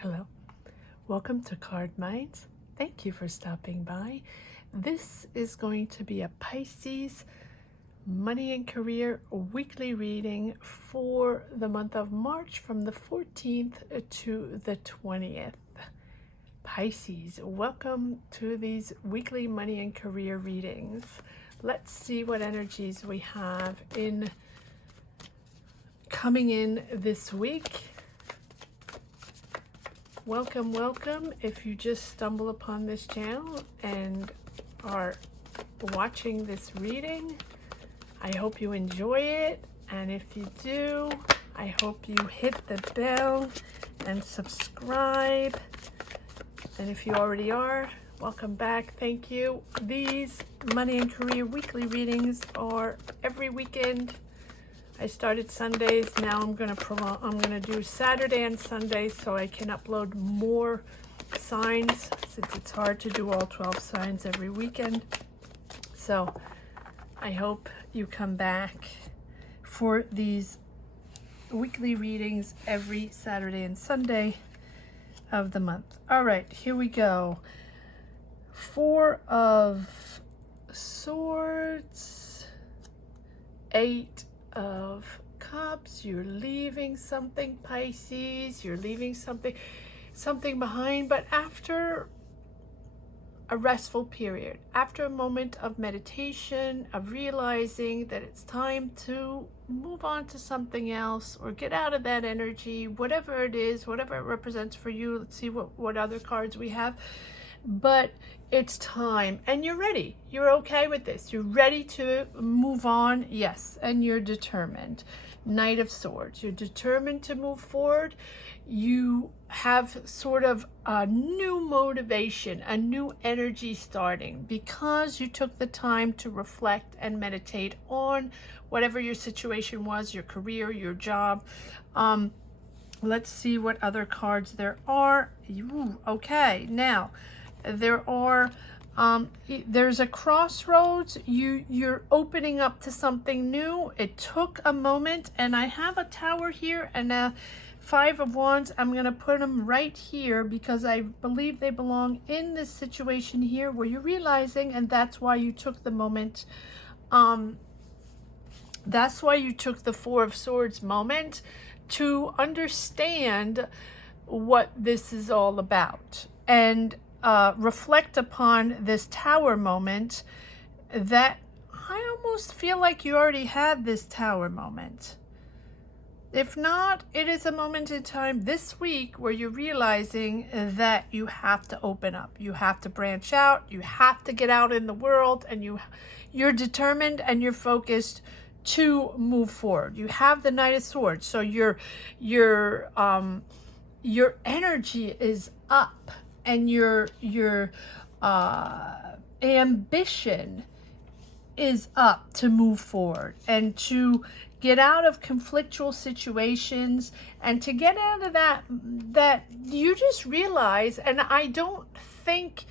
Hello, welcome to Card Minds. Thank you for stopping by. This is going to be a Pisces money and career weekly reading for the month of March from the 14th to the 20th. Pisces, welcome to these weekly money and career readings. Let's see what energies we have in coming in this week. Welcome, welcome. If you just stumble upon this channel and are watching this reading, I hope you enjoy it. And if you do, I hope you hit the bell and subscribe. And if you already are, welcome back. Thank you. These money and career weekly readings are every weekend. I started Sundays. Now I'm gonna do Saturday and Sunday so I can upload more signs, since it's hard to do all 12 signs every weekend. So I hope you come back for these weekly readings every Saturday and Sunday of the month. All right, here we go. Four of Swords, Eight of Cups. You're leaving something, Pisces. You're leaving something behind, but after a restful period, after a moment of meditation, of realizing that it's time to move on to something else or get out of that energy, whatever it is, whatever it represents for you. Let's see what other cards we have. But it's time, and you're ready. You're okay with this. You're ready to move on. Yes, and you're determined. Knight of Swords. You're determined to move forward. You have sort of a new motivation, a new energy starting because you took the time to reflect and meditate on whatever your situation was, your career, your job. Let's see what other cards there are. Ooh, okay, now there's a crossroads. You're opening up to something new. It took a moment, and I have a Tower here and a Five of Wands. I'm going to put them right here because I believe they belong in this situation here where you're realizing, and that's why you took the moment. That's why you took the Four of Swords moment to understand what this is all about and reflect upon this Tower moment. That I almost feel like you already had this Tower moment. If not, it is a moment in time this week where you're realizing that you have to open up. You have to branch out. You have to get out in the world, and you're determined and you're focused to move forward. You have the Knight of Swords, so your energy is up, and your ambition is up to move forward and to get out of conflictual situations, and to get out of that you just realize, and I don't think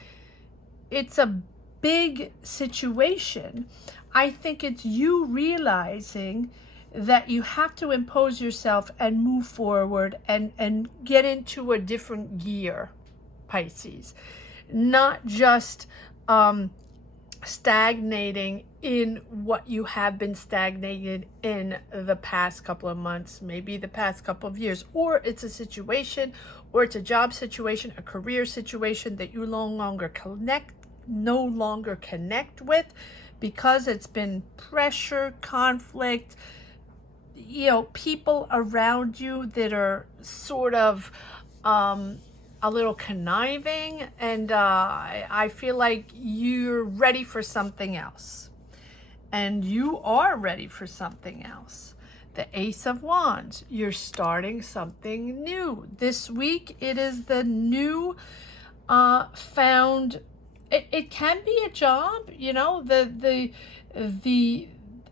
it's a big situation. I think it's you realizing that you have to impose yourself and move forward and get into a different gear, Pisces. Not just stagnating in what you have been stagnated in the past couple of months, maybe the past couple of years, or it's a situation, or it's a job situation, a career situation that you no longer connect with because it's been pressure, conflict, people around you that are sort of a little conniving, and I feel like you're ready for something else, and you are ready for something else. The Ace of Wands, you're starting something new. This week, it is the new found, it can be a job, the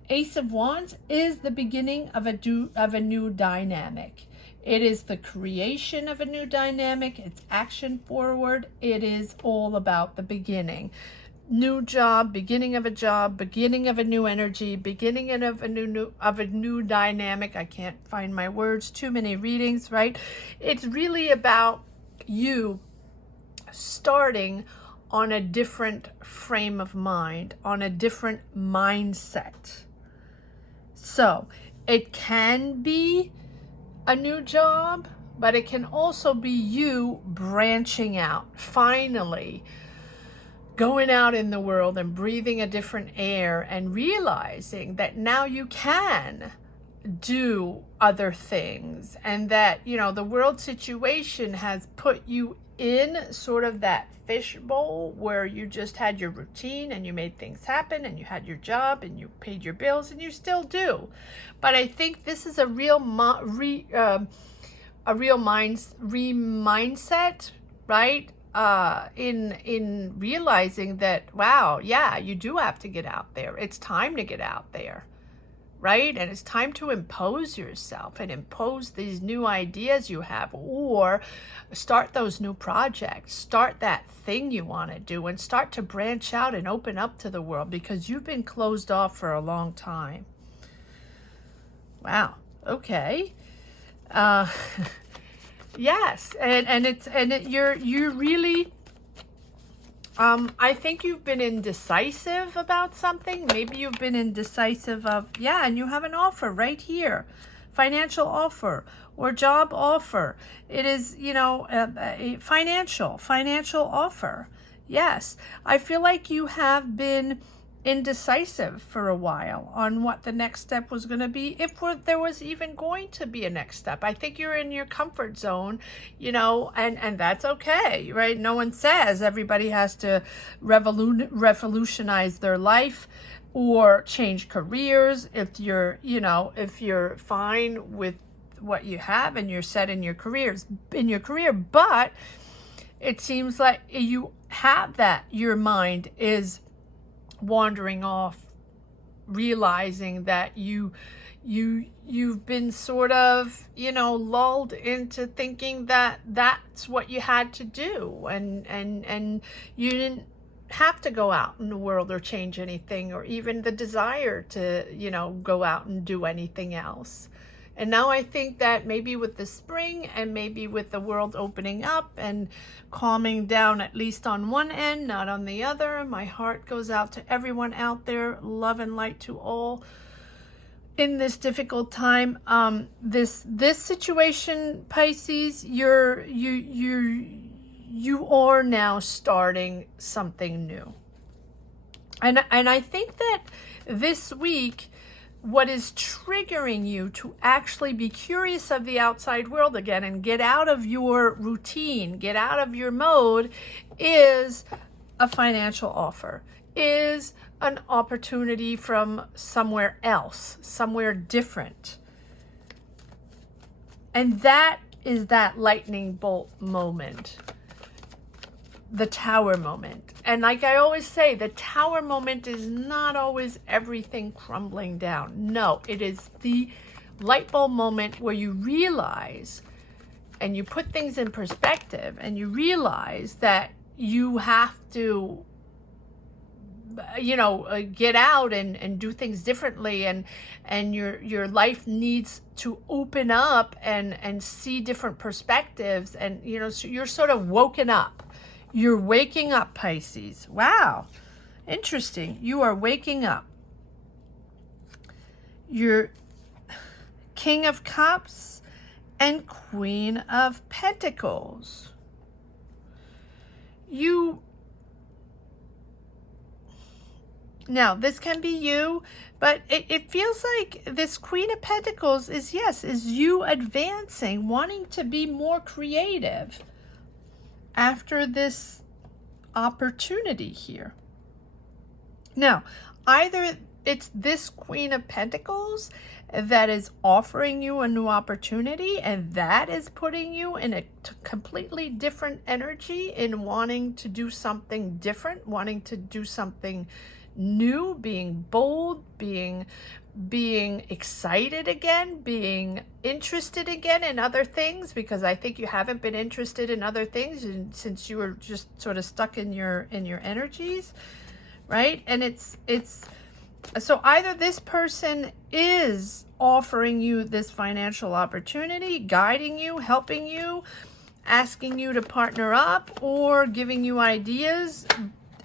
Ace of Wands is the beginning of a new dynamic. It is the creation of a new dynamic. It's action forward. It is all about the beginning. New job, beginning of a job, beginning of a new energy, beginning of a new dynamic. I can't find my words. Too many readings, right? It's really about you starting on a different frame of mind, on a different mindset. So it can be a new job, but it can also be you branching out, finally going out in the world and breathing a different air and realizing that now you can do other things, and that, you know, the world situation has put you in sort of that fishbowl where you just had your routine and you made things happen and you had your job and you paid your bills, and you still do. But I think this is a real mindset, right? In realizing that, wow, yeah, you do have to get out there. It's time to get out there, right? And it's time to impose yourself and impose these new ideas you have, or start those new projects, start that thing you want to do, and start to branch out and open up to the world, because you've been closed off for a long time. Wow. Okay. Yes, you're really, I think you've been indecisive about something. Maybe you've been indecisive of, yeah, and you have an offer right here, financial offer or job offer. It is, you know, a financial offer. Yes, I feel like you have been indecisive for a while on what the next step was going to be, if there was even going to be a next step. I think you're in your comfort zone, you know, and that's okay, right? No one says everybody has to revolutionize their life or change careers. If you're, you know, if you're fine with what you have and you're set in your career, but it seems like you have that, your mind is wandering off, realizing that you've been sort of, you know, lulled into thinking that that's what you had to do, and you didn't have to go out in the world or change anything, or even the desire to, you know, go out and do anything else. And now I think that maybe with the spring, and maybe with the world opening up and calming down, at least on one end, not on the other, my heart goes out to everyone out there. Love and light to all in this difficult time. This situation, Pisces, you are now starting something new. And I think that this week, what is triggering you to actually be curious of the outside world again and get out of your routine, get out of your mode, is a financial offer, is an opportunity from somewhere else, somewhere different. And that is that lightning bolt moment, the tower moment. And like I always say, the tower moment is not always everything crumbling down. No, it is the light bulb moment where you realize and you put things in perspective, and you realize that you have to, you know, get out and do things differently, and your life needs to open up and see different perspectives, and, you know, so you're sort of woken up. You're waking up, Pisces. Wow. Interesting. You are waking up. You're King of Cups and Queen of Pentacles. Now, this can be you, but it feels like this Queen of Pentacles is you advancing, wanting to be more creative after this opportunity here. Now, either it's this Queen of Pentacles that is offering you a new opportunity, and that is putting you in a completely different energy, in wanting to do something different, wanting to do something new, being bold, being excited again, being interested again in other things, because I think you haven't been interested in other things since you were just sort of stuck in your energies, right? And it's so either this person is offering you this financial opportunity, guiding you, helping you, asking you to partner up or giving you ideas.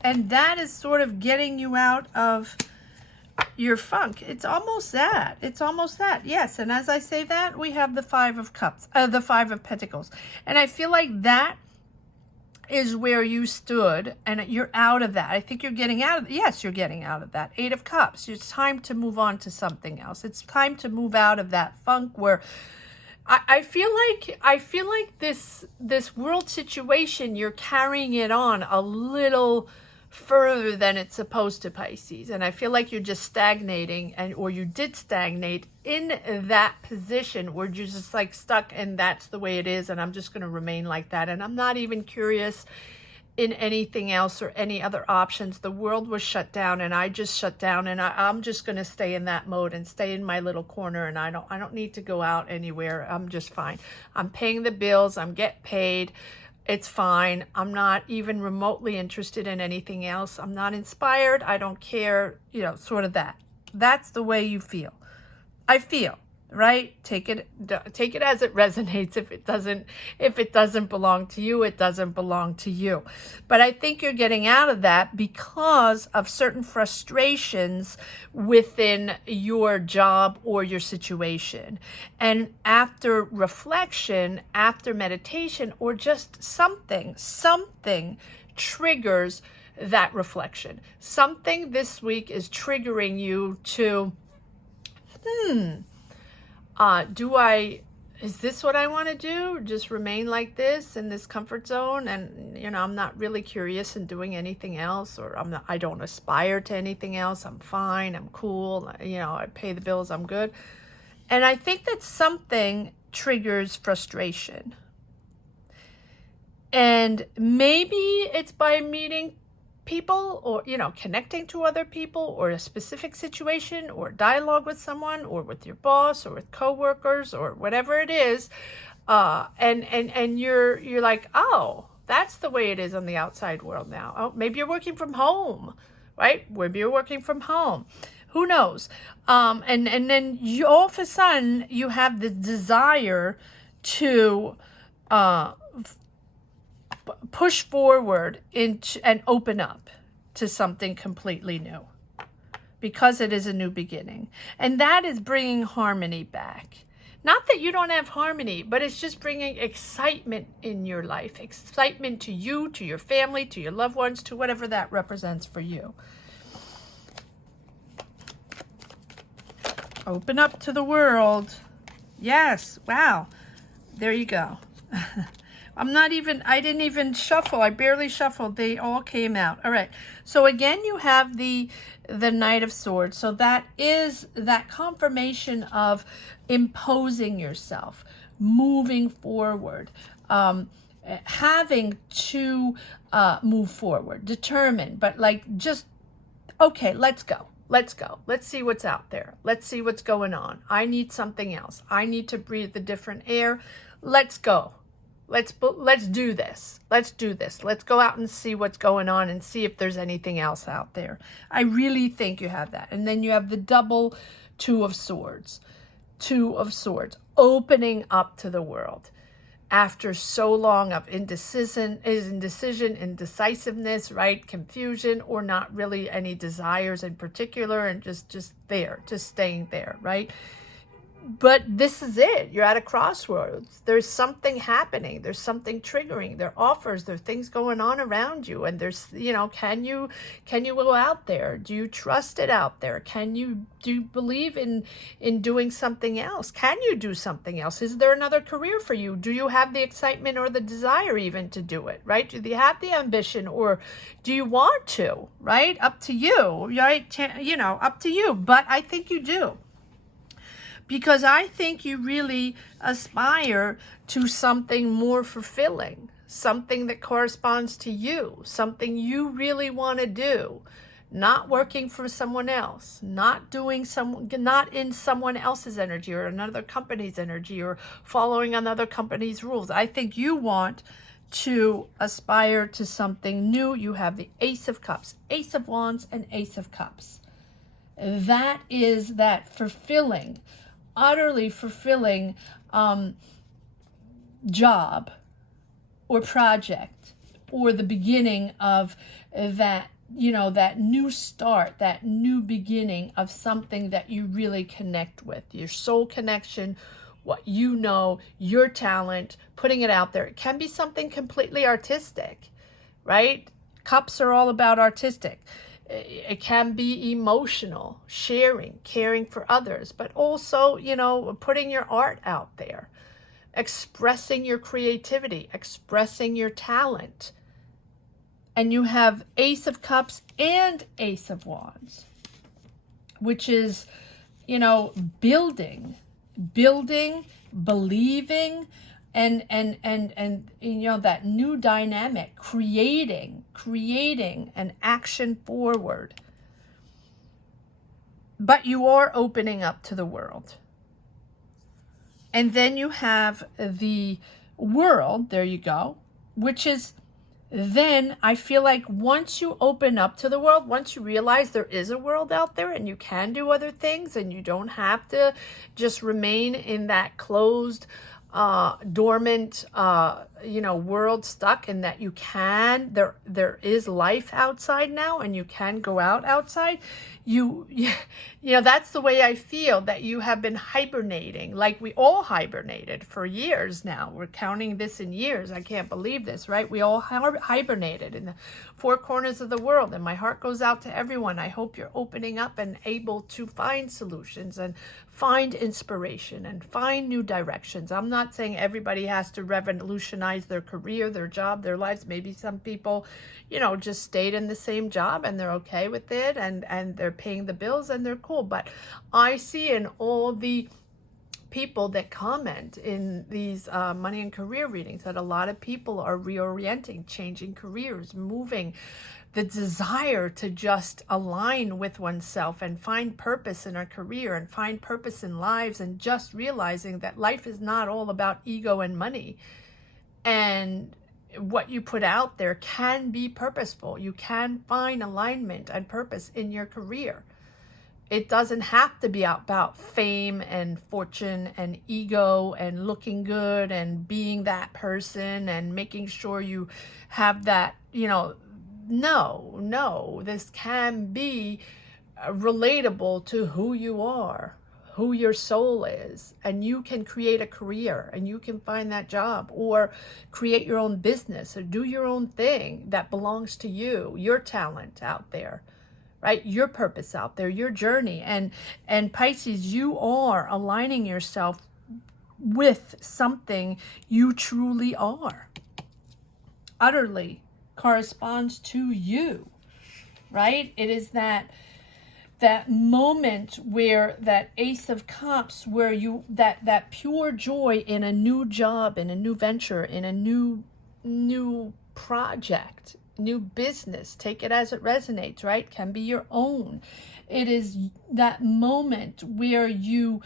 And that is sort of getting you out of your funk. It's almost that. It's almost that. Yes. And as I say that, we have the Five of Cups, the Five of Pentacles. And I feel like that is where you stood, and you're out of that. I think you're getting out of, yes, you're getting out of that. Eight of Cups. It's time to move on to something else. It's time to move out of that funk where I feel like this world situation, you're carrying it on a little further than it's supposed to, Pisces. And I feel like you're just stagnating, or you did stagnate in that position where you're just like stuck, and that's the way it is, and I'm just going to remain like that, and I'm not even curious in anything else or any other options. The world was shut down, and I just shut down, and I'm just going to stay in that mode and stay in my little corner, and I don't need to go out anywhere. I'm just fine. I'm paying the bills. I'm getting paid. It's fine. I'm not even remotely interested in anything else. I'm not inspired. I don't care, sort of that. That's the way you feel. I feel, right? Take it as it resonates. If it doesn't belong to you, it doesn't belong to you. But I think you're getting out of that because of certain frustrations within your job or your situation. And after reflection, after meditation, or just something triggers that reflection. Something this week is triggering you to, is this what I want to do? Just remain like this in this comfort zone, and I'm not really curious in doing anything else, or I don't aspire to anything else. I'm fine. I'm cool. I pay the bills. I'm good. And I think that something triggers frustration. And maybe it's by meeting people, or connecting to other people, or a specific situation, or dialogue with someone, or with your boss, or with coworkers, or whatever it is, and you're like, oh, that's the way it is on the outside world now. Oh, maybe you're working from home, right? Maybe you're working from home. Who knows? And then all of a sudden you have the desire to push forward into and open up to something completely new, because it is a new beginning. And that is bringing harmony back. Not that you don't have harmony, but it's just bringing excitement in your life, excitement to you, to your family, to your loved ones, to whatever that represents for you. Open up to the world. Yes. Wow. There you go. I didn't even shuffle. I barely shuffled. They all came out. All right. So again, you have the Knight of Swords. So that is that confirmation of imposing yourself, moving forward, having to move forward, determined, but like just, okay, let's go. Let's go. Let's see what's out there. Let's see what's going on. I need something else. I need to breathe the different air. Let's go. Let's do this. Let's do this. Let's go out and see what's going on and see if there's anything else out there. I really think you have that. And then you have the double Two of Swords. Two of Swords. Opening up to the world. After so long of indecision, indecisiveness, right? Confusion, or not really any desires in particular, and just there, just staying there, right? But this is it. You're at a crossroads. There's something happening. There's something triggering. There are offers. There are things going on around you. And there's, can you go out there? Do you trust it out there? Do you believe in doing something else? Can you do something else? Is there another career for you? Do you have the excitement or the desire even to do it, right? Do you have the ambition, or do you want to, right? Up to you, right? Up to you. But I think you do. Because I think you really aspire to something more fulfilling, something that corresponds to you, something you really want to do, not working for someone else, not in someone else's energy or another company's energy, or following another company's rules. I think you want to aspire to something new. You have the Ace of Cups, Ace of Wands, and Ace of Cups. That is that fulfilling, utterly fulfilling job or project, or the beginning of that, that new start, that new beginning of something that you really connect with, your soul connection, what you know, your talent, putting it out there. It can be something completely artistic, right? Cups are all about artistic. It can be emotional, sharing, caring for others, but also, putting your art out there, expressing your creativity, expressing your talent. And you have Ace of Cups and Ace of Wands, which is, building, believing, and that new dynamic, creating an action forward. But you are opening up to the world. And then you have the World, there you go, which is, then I feel like once you open up to the world, once you realize there is a world out there and you can do other things and you don't have to just remain in that closed, dormant, world stuck, and that you can, there is life outside now and you can go outside. That's the way I feel, that you have been hibernating, like we all hibernated for years now. We're counting this in years. I can't believe this, right? We all hibernated in the four corners of the world, and my heart goes out to everyone. I hope you're opening up and able to find solutions and find inspiration and find new directions. I'm not saying everybody has to revolutionize their career, their job, their lives. Maybe some people, just stayed in the same job and they're okay with it, and they're paying the bills and they're cool. But I see in all the people that comment in these money and career readings that a lot of people are reorienting, changing careers, moving, the desire to just align with oneself and find purpose in a career and find purpose in lives, and just realizing that life is not all about ego and money. And what you put out there can be purposeful. You can find alignment and purpose in your career. It doesn't have to be about fame and fortune and ego and looking good and being that person and making sure you have that, no, this can be relatable to who you are, who your soul is, and you can create a career and you can find that job or create your own business or do your own thing that belongs to you, your talent out there, right? Your purpose out there, your journey. And Pisces, you are aligning yourself with something you truly are. Utterly corresponds to you, right? It is that moment where that Ace of Cups, where you, that pure joy in a new job, in a new venture, in a new project, new business, take it as it resonates, right? Can be your own. It is that moment where you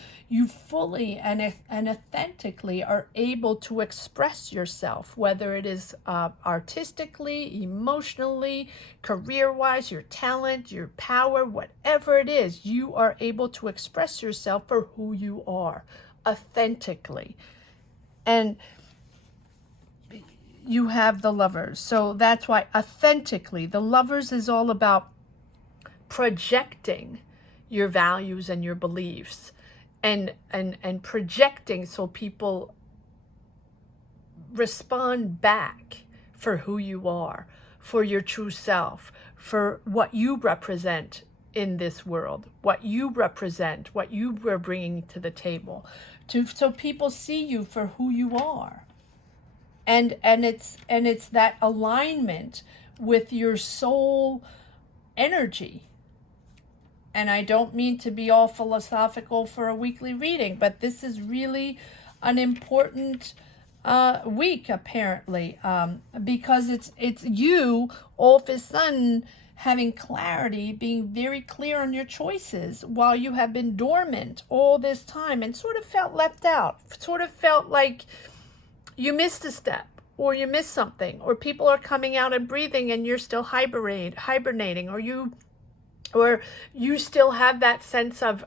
fully and authentically are able to express yourself, whether it is artistically, emotionally, career-wise, your talent, your power, whatever it is, you are able to express yourself for who you are authentically. And you have the Lovers. So that's why authentically, the Lovers is all about projecting your values and your beliefs and projecting so people respond back for who you are, for your true self, for what you represent in this world, what you represent, what you were bringing to the table, so people see you for who you are. And it's that alignment with your soul energy. And I don't mean to be all philosophical for a weekly reading, but this is really an important week, apparently, because it's you all of a sudden having clarity, being very clear on your choices while you have been dormant all this time and sort of felt left out, sort of felt like you missed a step, or you missed something, or people are coming out and breathing and you're still hibernating, or you or you still have that sense of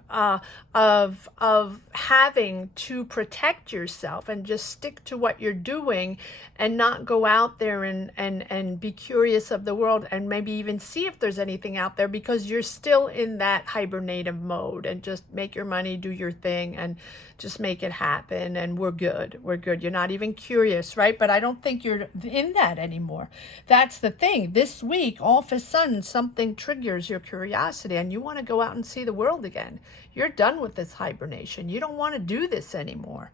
having to protect yourself and just stick to what you're doing and not go out there and be curious of the world and maybe even see if there's anything out there, because you're still in that hibernative mode and just make your money, do your thing, and just make it happen, and we're good. You're not even curious, right? But I don't think you're in that anymore. That's the thing. This week, all of a sudden, something triggers your curiosity and you want to go out and see the world again. You're done with this hibernation. You don't want to do this anymore.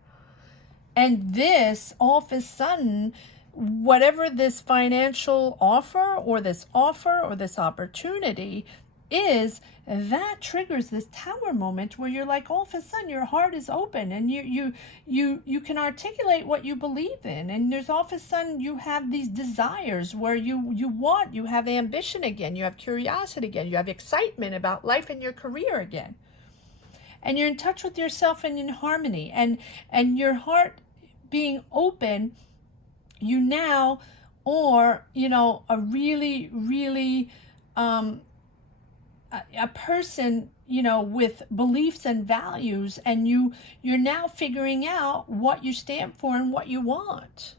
And this, all of a sudden, whatever this financial offer or this opportunity is, that triggers this tower moment where you're like, all of a sudden your heart is open and you can articulate what you believe in, and there's all of a sudden you have these desires where you have ambition again, you have curiosity again, you have excitement about life and your career again, and you're in touch with yourself and in harmony, and your heart being open, you now are, a really, really a person, with beliefs and values, and you're now figuring out what you stand for and what you want.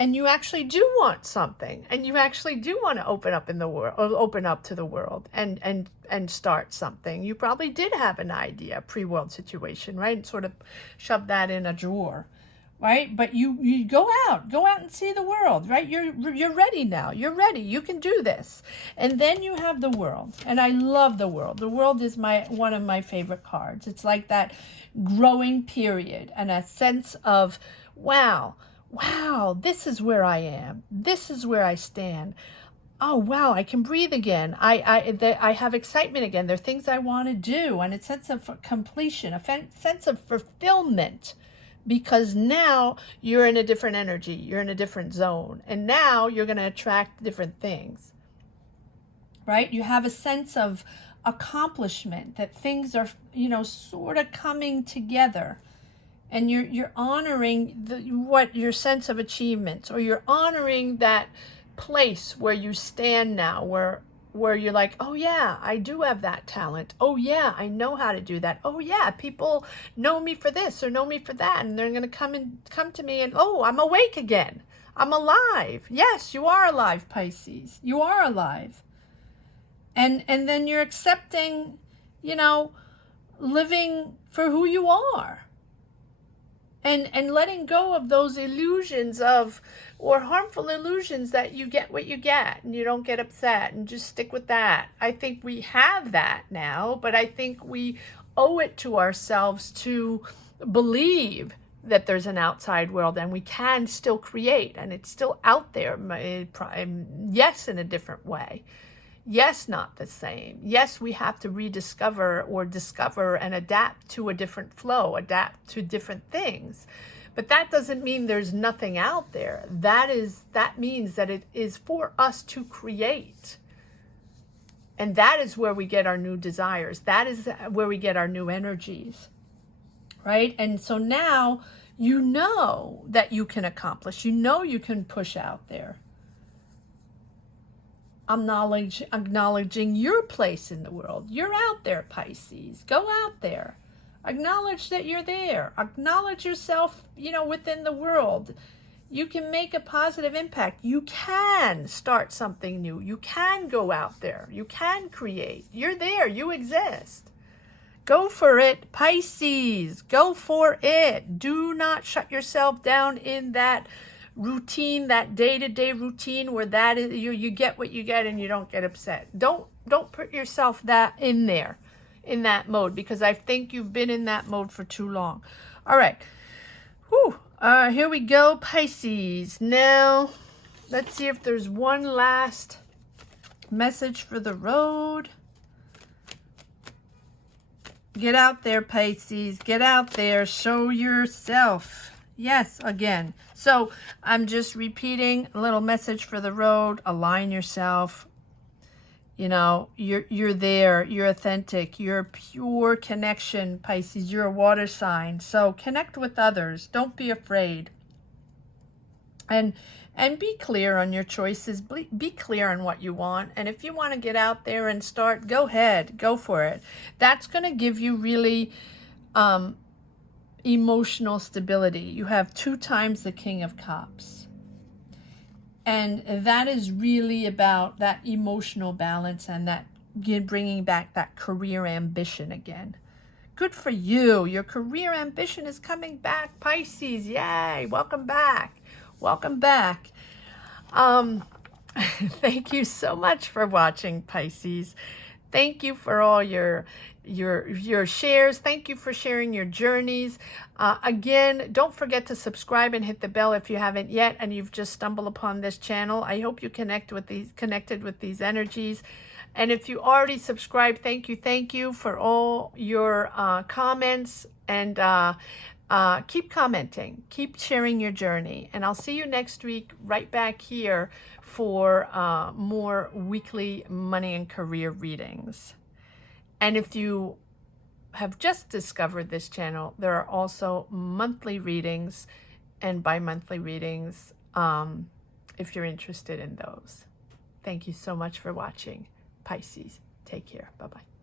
And you actually do want something, and you actually do want to open up in the world, or open up to the world and start something. You probably did have an idea, pre-world situation, right? And sort of shove that in a drawer. Right? But you go out and see the world, right? You're ready now. You're ready. You can do this. And then you have the world. And I love the world. The world is one of my favorite cards. It's like that growing period and a sense of, wow, this is where I am. This is where I stand. Oh, wow, I can breathe again. I have excitement again. There are things I want to do, and a sense of completion, a sense of fulfillment. Because now you're in a different energy, you're in a different zone, and now you're going to attract different things, right? You have a sense of accomplishment, that things are, sort of coming together, and you're honoring what your sense of achievements, or you're honoring that place where you stand now, where you're like, oh yeah, I do have that talent. Oh yeah, I know how to do that. Oh yeah, people know me for this or know me for that, and they're going to come to me and, oh, I'm awake again. I'm alive. Yes, you are alive, Pisces. You are alive. And then you're accepting, living for who you are. And letting go of those illusions or harmful illusions that you get what you get and you don't get upset, and just stick with that. I think we have that now, but I think we owe it to ourselves to believe that there's an outside world and we can still create, and it's still out there. Yes, in a different way. Yes, not the same. Yes, we have to rediscover or discover and adapt to a different flow, adapt to different things. But that doesn't mean there's nothing out there. That means that it is for us to create. And that is where we get our new desires. That is where we get our new energies, right? And so now you know that you can accomplish. You know you can push out there. Acknowledging your place in the world. You're out there, Pisces. Go out there. Acknowledge that you're there. Acknowledge yourself, within the world. You can make a positive impact. You can start something new. You can go out there. You can create. You're there. You exist. Go for it, Pisces. Go for it. Do not shut yourself down in that routine, that day-to-day routine where that is, you get what you get and you don't get upset. Don't put yourself in that mode, because I think you've been in that mode for too long. All right. Here we go, Pisces. Now, let's see if there's one last message for the road. Get out there, Pisces. Get out there. Show yourself. Yes, again. So I'm just repeating a little message for the road. Align yourself. You're there. You're authentic. You're a pure connection, Pisces. You're a water sign. So connect with others. Don't be afraid. And be clear on your choices. Be clear on what you want. And if you want to get out there and start, go ahead, go for it. That's going to give you really emotional stability. You have 2 times the King of Cups. And that is really about that emotional balance and that bringing back that career ambition again. Good for you. Your career ambition is coming back, Pisces. Yay. Welcome back. Welcome back. Thank you so much for watching, Pisces. Thank you for all your shares. Thank you for sharing your journeys. Again, don't forget to subscribe and hit the bell if you haven't yet and you've just stumbled upon this channel. I hope you connected with these energies. And if you already subscribed, thank you for all your comments, and keep commenting, keep sharing your journey. And I'll see you next week right back here for more weekly money and career readings. And if you have just discovered this channel, there are also monthly readings and bi-monthly readings if you're interested in those. Thank you so much for watching, Pisces. Take care. Bye-bye.